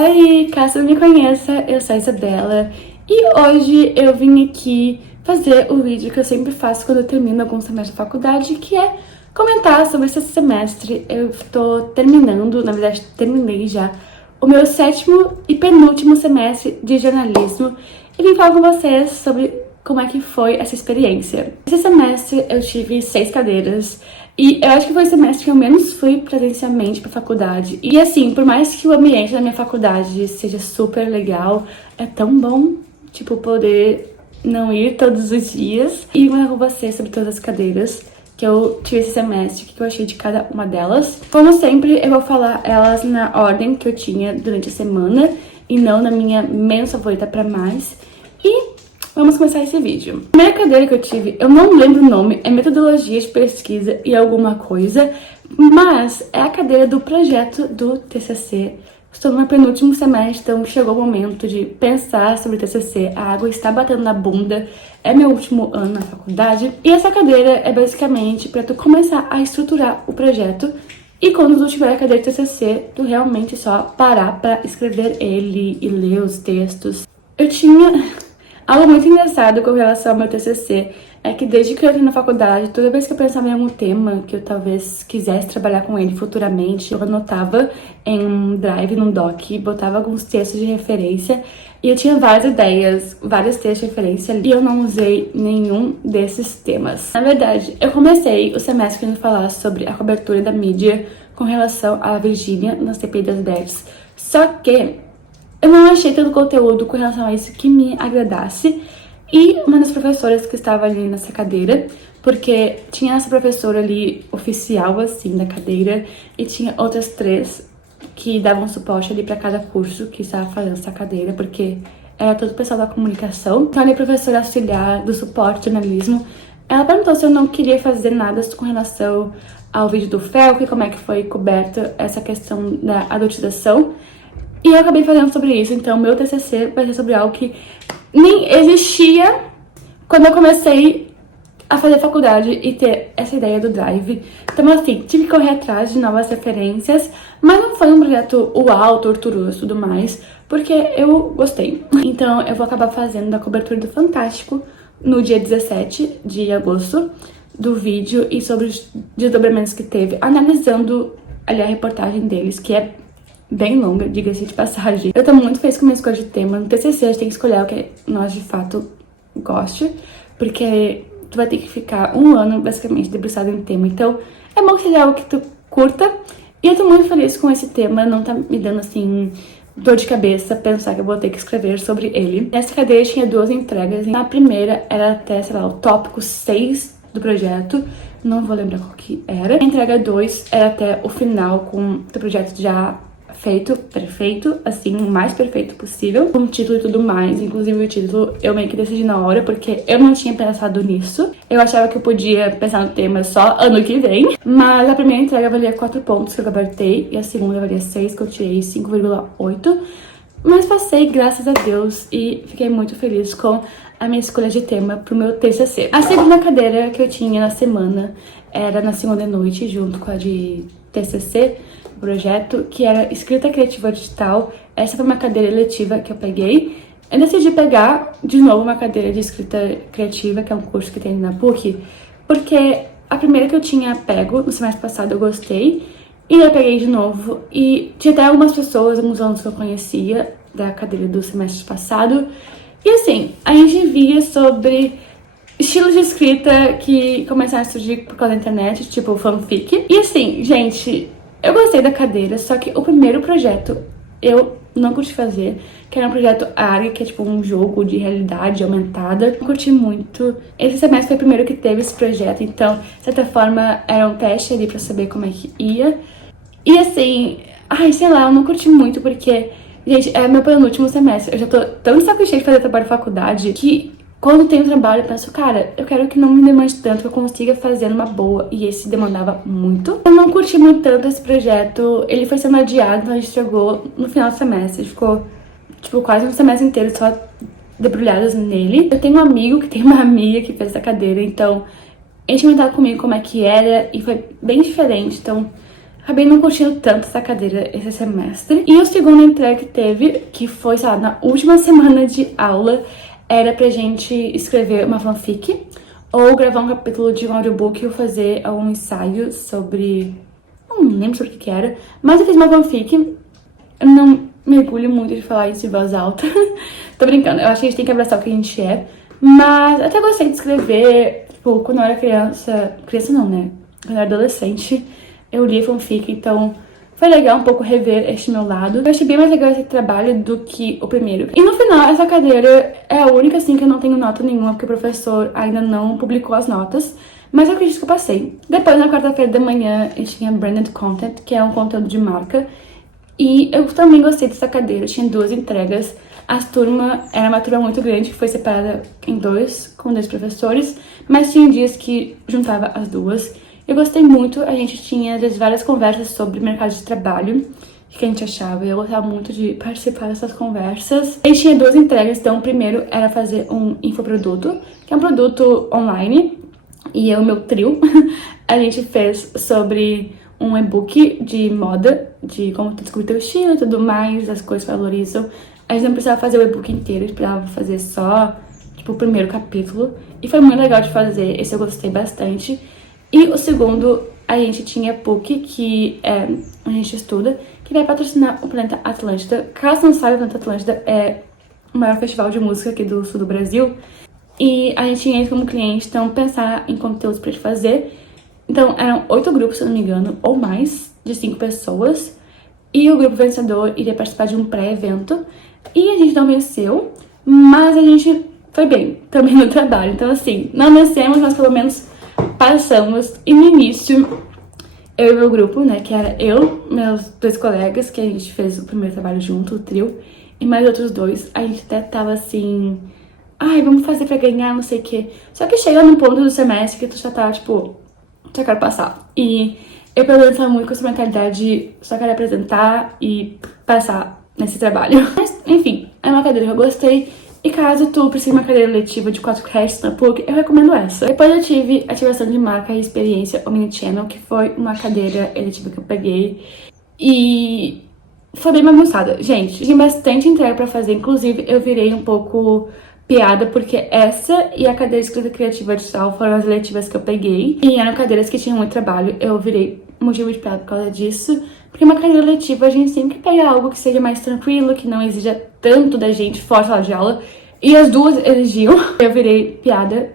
Oi, caso não me conheça, eu sou a Isabela e hoje eu vim aqui fazer o vídeo que eu sempre faço quando eu termino algum semestre da faculdade, que é comentar sobre esse semestre. Eu tô terminando, na verdade terminei já, o meu 7º e penúltimo semestre de jornalismo e vim falar com vocês sobre como é que foi essa experiência. Esse semestre eu tive 6 cadeiras e eu acho que foi o semestre que eu menos fui presencialmente pra faculdade. E assim, por mais que o ambiente da minha faculdade seja super legal, é tão bom, tipo, poder não ir todos os dias e falar com vocês sobre todas as cadeiras que eu tive esse semestre, o que eu achei de cada uma delas. Como sempre, eu vou falar elas na ordem que eu tinha durante a semana e não na minha menos favorita pra mais. E vamos começar esse vídeo. A primeira cadeira que eu tive, eu não lembro o nome, é metodologia de pesquisa e alguma coisa, mas é a cadeira do projeto do TCC. Estou no meu penúltimo semestre, então chegou o momento de pensar sobre o TCC. A água está batendo na bunda, é meu último ano na faculdade. E essa cadeira é basicamente para tu começar a estruturar o projeto. E quando tu tiver a cadeira de TCC, tu realmente só parar para escrever ele e ler os textos. Eu tinha algo muito engraçado com relação ao meu TCC, é que desde que eu entrei na faculdade, toda vez que eu pensava em algum tema que eu talvez quisesse trabalhar com ele futuramente, eu anotava em um drive, num doc, botava alguns textos de referência e eu tinha várias ideias, vários textos de referência e eu não usei nenhum desses temas. Na verdade, eu comecei o semestre querendo falar sobre a cobertura da mídia com relação à Virgínia na CPI das Bets, só que eu não achei todo o conteúdo com relação a isso que me agradasse. E uma das professoras que estava ali nessa cadeira, porque tinha essa professora ali oficial, assim, da cadeira, e tinha outras 3 que davam suporte ali para cada curso que estava fazendo essa cadeira, porque era todo o pessoal da comunicação. Então, ali a professora auxiliar do suporte de jornalismo, ela perguntou se eu não queria fazer nada com relação ao vídeo do Felk, como é que foi coberta essa questão da adultização. E eu acabei fazendo sobre isso, então meu TCC vai ser sobre algo que nem existia quando eu comecei a fazer faculdade e ter essa ideia do drive. Então, assim, tive que correr atrás de novas referências, mas não foi um projeto uau, torturoso e tudo mais, porque eu gostei. Então, eu vou acabar fazendo a cobertura do Fantástico no dia 17 de agosto do vídeo e sobre os desdobramentos que teve, analisando ali a reportagem deles, que é bem longa, diga-se de passagem. Eu tô muito feliz com a minha escolha de tema. No TCC a gente tem que escolher o que nós de fato goste, porque tu vai ter que ficar um ano basicamente debruçado em tema. Então é bom que seja algo que tu curta. E eu tô muito feliz com esse tema, não tá me dando assim dor de cabeça pensar que eu vou ter que escrever sobre ele. Nessa cadeira tinha 2 entregas. Na primeira era até, sei lá, o tópico 6 do projeto. Não vou lembrar qual que era. A entrega 2 era até o final com o projeto já feito, perfeito, assim, o mais perfeito possível, com o título e tudo mais. Inclusive o título eu meio que decidi na hora, porque eu não tinha pensado nisso. Eu achava que eu podia pensar no tema só ano que vem, mas a primeira entrega valia 4 pontos que eu gabaritei, e a segunda valia 6, que eu tirei 5,8. Mas passei, graças a Deus, e fiquei muito feliz com a minha escolha de tema pro meu TCC. A segunda cadeira que eu tinha na semana era na segunda noite, junto com a de TCC, projeto, que era escrita criativa digital. Essa foi uma cadeira eletiva que eu peguei. Eu decidi pegar de novo uma cadeira de escrita criativa, que é um curso que tem na PUC, porque a primeira que eu tinha pego no semestre passado eu gostei, e eu peguei de novo, e tinha até algumas pessoas, alguns alunos que eu conhecia da cadeira do semestre passado, e assim, a gente via sobre estilos de escrita que começaram a surgir por causa da internet, tipo fanfic. E assim, gente, eu gostei da cadeira, só que o primeiro projeto eu não curti fazer, que era um projeto ARG, que é tipo um jogo de realidade aumentada. Não curti muito. Esse semestre foi o primeiro que teve esse projeto, então, de certa forma, era um teste ali pra saber como é que ia. E assim, ai, sei lá, eu não curti muito porque, gente, é meu penúltimo semestre. Eu já tô tão de saco cheio de fazer trabalho de faculdade que quando tenho trabalho, eu penso, cara, eu quero que não me demande tanto, que eu consiga fazer numa boa. E esse demandava muito. Eu não curti muito tanto esse projeto. Ele foi sendo adiado, então a gente chegou no final do semestre. Ficou, tipo, quase um semestre inteiro só debrulhadas nele. Eu tenho um amigo que tem uma amiga que fez essa cadeira, então a gente comentava comigo como é que era e foi bem diferente. Então, acabei não curtindo tanto essa cadeira esse semestre. E o segundo entrega que teve, que foi, sei lá, na última semana de aula, era pra gente escrever uma fanfic ou gravar um capítulo de um audiobook ou fazer algum ensaio sobre... não lembro sobre o que era, mas eu fiz uma fanfic. Eu não mergulho muito de falar isso em voz alta. Tô brincando, eu acho que a gente tem que abraçar o que a gente é. Mas até gostei de escrever, tipo, quando eu era criança... criança não, né? Quando eu era adolescente, eu li fanfic, então foi legal um pouco rever este meu lado. Eu achei bem mais legal esse trabalho do que o primeiro. E no final, essa cadeira é a única, assim, que eu não tenho nota nenhuma, porque o professor ainda não publicou as notas. Mas eu acredito que eu passei. Depois, na quarta-feira da manhã, eu tinha Branded Content, que é um conteúdo de marca. E eu também gostei dessa cadeira, tinha 2 entregas. A turma era uma turma muito grande, que foi separada em 2, com 2 professores. Mas tinha dias que juntava as 2. Eu gostei muito, a gente tinha às vezes várias conversas sobre mercado de trabalho, o que a gente achava, eu gostava muito de participar dessas conversas. A gente tinha 2 entregas, então o primeiro era fazer um infoproduto, que é um produto online, e eu, meu trio, a gente fez sobre um e-book de moda, de como tu descobrir teu estilo e tudo mais, as coisas que valorizam. A gente não precisava fazer o e-book inteiro, a gente precisava fazer só, tipo, o primeiro capítulo, e foi muito legal de fazer, esse eu gostei bastante. E o segundo, a gente tinha PUC, que é a gente estuda, que vai patrocinar o Planeta Atlântida. Caso não saiba, o Planeta Atlântida é o maior festival de música aqui do sul do Brasil. E a gente tinha eles como cliente, então pensar em conteúdos pra gente fazer. Então eram 8 grupos, se eu não me engano, ou mais, de 5 pessoas. E o grupo vencedor iria participar de um pré-evento. E a gente não venceu, mas a gente foi bem também no trabalho. Então assim, não vencemos, mas pelo menos... passamos. E no início, eu e meu grupo, né, que era eu, meus 2 colegas, que a gente fez o primeiro trabalho junto, o trio, e mais outros 2, a gente até tava assim, ai, vamos fazer pra ganhar, não sei o quê. Só que chega num ponto do semestre que tu já tá, tipo, só quero passar. E eu, pelo menos, tava muito com essa mentalidade de só quero apresentar e passar nesse trabalho. Mas, enfim, é uma cadeira que eu gostei. E caso tu precise de uma cadeira letiva de 4 créditos na PUC, eu recomendo essa. Depois eu tive ativação de marca e experiência Omnichannel, que foi uma cadeira eletiva que eu peguei. E foi bem bagunçada. Gente, tinha bastante entrega pra fazer. Inclusive, eu virei um pouco piada, porque essa e a cadeira de escrita criativa digital foram as eletivas que eu peguei. E eram cadeiras que tinham muito trabalho. Eu virei motivo de piada por causa disso. Porque uma cadeira letiva, a gente sempre pega algo que seja mais tranquilo, que não exija tanto da gente fora da sala de aula. E as 2 exigiam. Eu virei piada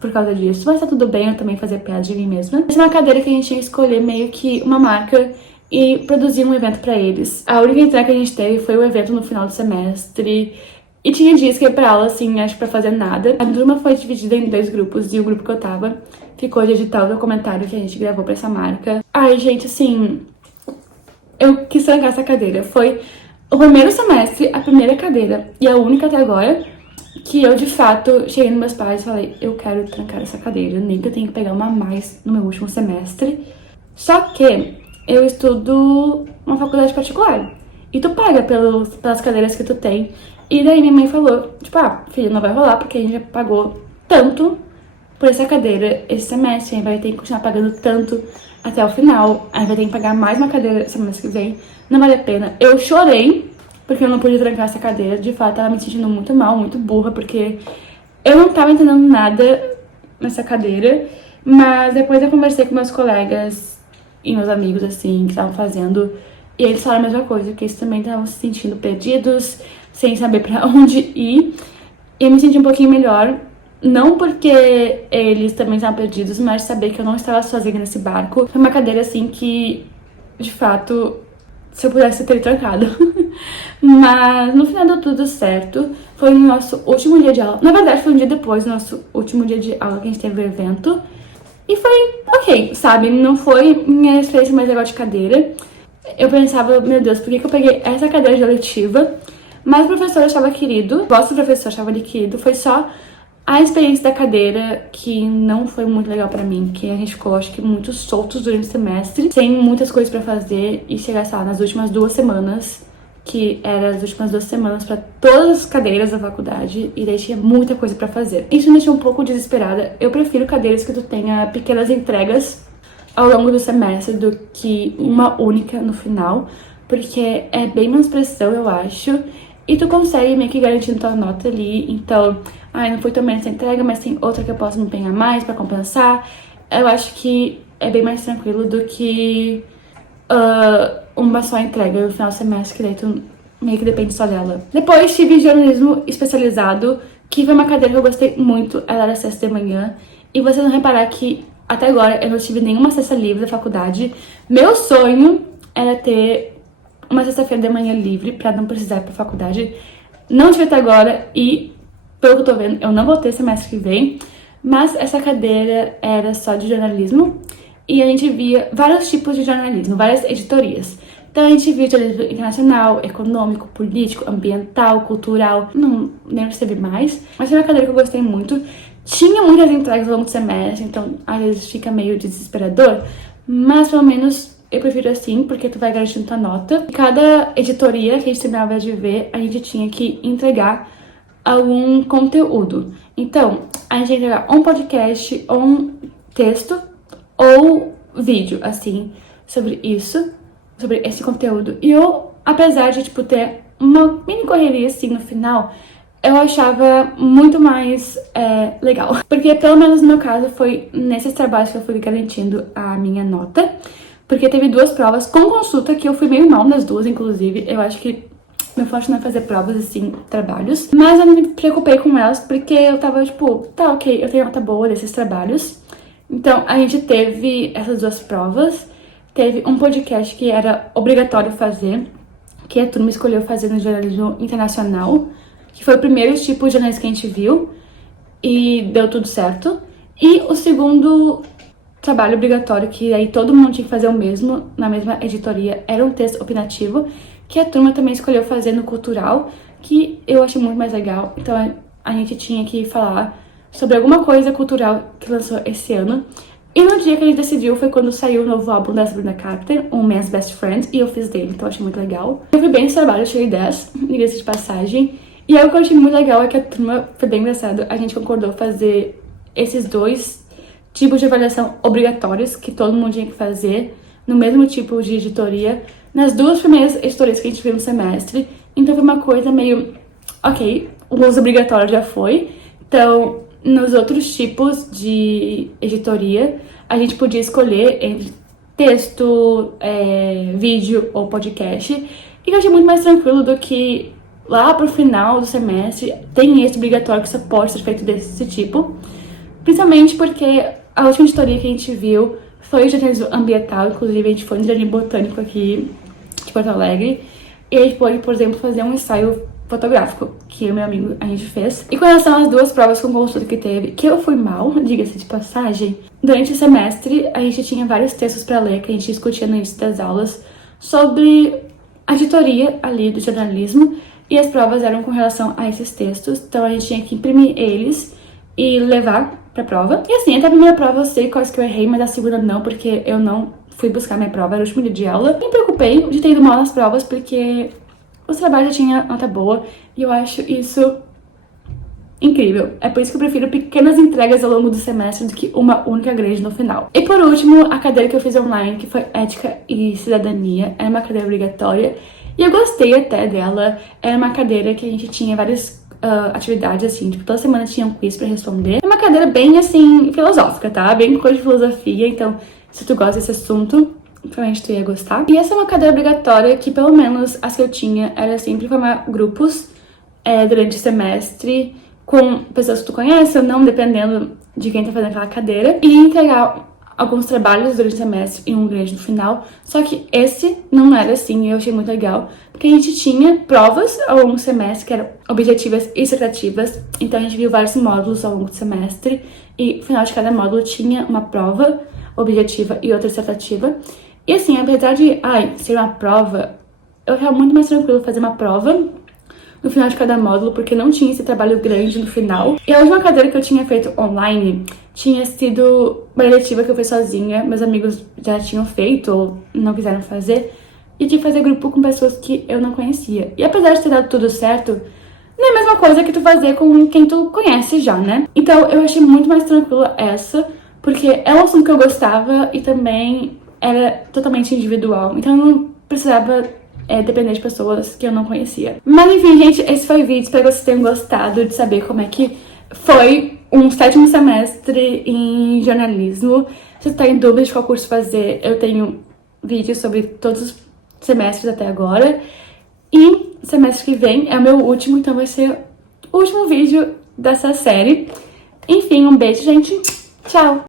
por causa disso. Mas tá tudo bem, eu também fazia piada de mim mesma. Essa é uma cadeira que a gente tinha que escolher meio que uma marca e produzir um evento pra eles. A única entrega que a gente teve foi o evento no final do semestre. E tinha dias que ia pra aula, assim, acho pra fazer nada. A turma foi dividida em 2 grupos e o grupo que eu tava ficou de editar o documentário que a gente gravou pra essa marca. Ai, gente, assim... eu quis trancar essa cadeira. Foi o primeiro semestre, a primeira cadeira e a única até agora que eu, de fato, cheguei nos meus pais e falei, eu quero trancar essa cadeira, nem que eu tenha que pegar uma a mais no meu último semestre. Só que eu estudo uma faculdade particular e tu paga pelas cadeiras que tu tem. E daí minha mãe falou, tipo, ah, filha, não vai rolar porque a gente já pagou tanto por essa cadeira esse semestre, a gente vai ter que continuar pagando tanto até o final, aí vai ter que pagar mais uma cadeira semana que vem, não vale a pena. Eu chorei, porque eu não pude trancar essa cadeira, de fato, tava me sentindo muito mal, muito burra, porque eu não tava entendendo nada nessa cadeira, mas depois eu conversei com meus colegas e meus amigos, assim, que estavam fazendo, e eles falaram a mesma coisa, que eles também estavam se sentindo perdidos, sem saber pra onde ir, e eu me senti um pouquinho melhor. Não porque eles também estavam perdidos, mas saber que eu não estava sozinha nesse barco. Foi uma cadeira, assim, que, de fato, se eu pudesse ter trancado. Mas, no final deu tudo certo. Foi no nosso último dia de aula. Na verdade, foi um dia depois do nosso último dia de aula que a gente teve o evento. E foi ok, sabe? Não foi minha experiência mais legal de cadeira. Eu pensava, meu Deus, por que eu peguei essa cadeira de letiva? Mas o professor achava querido. O vosso professor achava ele querido. Foi só... a experiência da cadeira, que não foi muito legal pra mim, que a gente ficou, acho que, muito soltos durante o semestre, sem muitas coisas pra fazer, e chegar, sei lá, nas últimas 2 semanas, que eram as últimas 2 semanas pra todas as cadeiras da faculdade, e daí tinha muita coisa pra fazer. Isso me deixou um pouco desesperada. Eu prefiro cadeiras que tu tenha pequenas entregas, ao longo do semestre do que uma única no final, porque é bem menos pressão, eu acho, e tu consegue meio que garantir tua nota ali. Então, não foi tão bem essa entrega, mas tem outra que eu posso me empenhar mais pra compensar. Eu acho que é bem mais tranquilo do que uma só entrega no final do semestre, que daí tu meio que depende só dela. Depois tive jornalismo especializado, que foi uma cadeira que eu gostei muito. Ela era sexta de manhã, e vocês vão reparar que até agora eu não tive nenhuma sexta livre da faculdade. Meu sonho era ter uma sexta-feira de manhã livre pra não precisar ir pra faculdade. Não tive até agora e, pelo que eu tô vendo, eu não vou ter semestre que vem. Mas essa cadeira era só de jornalismo e a gente via vários tipos de jornalismo, várias editorias. Então a gente via jornalismo internacional, econômico, político, ambiental, cultural, não lembro se teve mais, mas foi uma cadeira que eu gostei muito. Tinha muitas entregas ao longo do semestre, então às vezes fica meio desesperador, mas pelo menos eu prefiro assim, porque tu vai garantindo tua nota. Cada editoria que a gente terminava de ver, a gente tinha que entregar algum conteúdo. Então, a gente ia entregar um podcast, ou um texto, ou vídeo, assim, sobre isso, sobre esse conteúdo. E eu, apesar de, tipo, ter uma mini correria, assim, no final, eu achava muito mais legal. Porque, pelo menos no meu caso, foi nesses trabalhos que eu fui garantindo a minha nota. Porque teve 2 provas com consulta, que eu fui meio mal nas 2, inclusive. Eu acho que meu forte não é fazer provas, assim, trabalhos. Mas eu não me preocupei com elas, porque eu tava, tipo, tá, ok, eu tenho nota boa desses trabalhos. Então, a gente teve essas 2 provas. Teve um podcast que era obrigatório fazer, que a turma escolheu fazer no jornalismo internacional, que foi o primeiro tipo de jornalismo que a gente viu, e deu tudo certo. E o segundo trabalho obrigatório, que aí todo mundo tinha que fazer o mesmo, na mesma editoria, era um texto opinativo, que a turma também escolheu fazer no cultural, que eu achei muito mais legal. Então a gente tinha que falar sobre alguma coisa cultural que lançou esse ano. E no dia que a gente decidiu foi quando saiu o novo álbum da Sabrina Carpenter, O Man's Best Friend, e eu fiz dele, então eu achei muito legal. Eu fui bem nesse trabalho, eu tirei 10, diga-se de passagem. E aí o que eu achei muito legal é que a turma, foi bem engraçado, a gente concordou fazer esses 2 tipos de avaliação obrigatórios que todo mundo tinha que fazer no mesmo tipo de editoria, nas 2 primeiras editorias que a gente viu no semestre. Então foi uma coisa meio, ok, o uso obrigatório já foi. Então, nos outros tipos de editoria, a gente podia escolher entre texto, vídeo ou podcast. E eu achei muito mais tranquilo do que lá pro final do semestre tem esse obrigatório que só pode ser feito desse tipo. Principalmente porque a última editoria que a gente viu foi o jornalismo ambiental, inclusive a gente foi no Jardim Botânico aqui de Porto Alegre, e a gente pôde, por exemplo, fazer um ensaio fotográfico, que eu e meu amigo a gente fez. E com relação às 2 provas com consulta que teve, que eu fui mal, diga-se de passagem, durante o semestre a gente tinha vários textos para ler que a gente discutia no início das aulas sobre a editoria ali do jornalismo, e as provas eram com relação a esses textos, então a gente tinha que imprimir eles e levar pra prova. E assim, até a primeira prova eu sei quais que eu errei, mas a segunda não, porque eu não fui buscar minha prova, era o último dia de aula. Me preocupei de ter ido mal nas provas, porque os trabalhos já tinham nota boa, e eu acho isso incrível. É por isso que eu prefiro pequenas entregas ao longo do semestre do que uma única grade no final. E por último, a cadeira que eu fiz online, que foi Ética e Cidadania, é uma cadeira obrigatória, e eu gostei até dela. Era uma cadeira que a gente tinha várias atividades, assim, tipo, toda semana tinha um quiz pra responder. É uma cadeira bem, assim, filosófica, tá? Bem coisa de filosofia, então, se tu gosta desse assunto, provavelmente tu ia gostar. E essa é uma cadeira obrigatória que, pelo menos, as que eu tinha, era sempre formar grupos durante o semestre, com pessoas que tu conhece ou não, dependendo de quem tá fazendo aquela cadeira, e entregar alguns trabalhos durante o semestre e um grande no final. Só que esse não era assim, e eu achei muito legal, porque a gente tinha provas ao longo do semestre que eram objetivas e dissertativas. Então a gente viu vários módulos ao longo do semestre, e no final de cada módulo tinha uma prova objetiva e outra dissertativa. E assim, apesar de ser uma prova, eu achava muito mais tranquilo fazer uma prova no final de cada módulo, porque não tinha esse trabalho grande no final. E a última cadeira que eu tinha feito online tinha sido uma eletiva que eu fiz sozinha, meus amigos já tinham feito ou não quiseram fazer, e de fazer grupo com pessoas que eu não conhecia. E apesar de ter dado tudo certo, não é a mesma coisa que tu fazer com quem tu conhece já, né? Então eu achei muito mais tranquila essa porque é um assunto que eu gostava e também era totalmente individual, então eu não precisava depender de pessoas que eu não conhecia. Mas enfim, gente, esse foi o vídeo, espero que vocês tenham gostado de saber como é que foi um 7º semestre em jornalismo. Se você tá em dúvida de qual curso fazer, eu tenho vídeos sobre todos os semestres até agora. E semestre que vem é o meu último, então vai ser o último vídeo dessa série. Enfim, um beijo, gente. Tchau!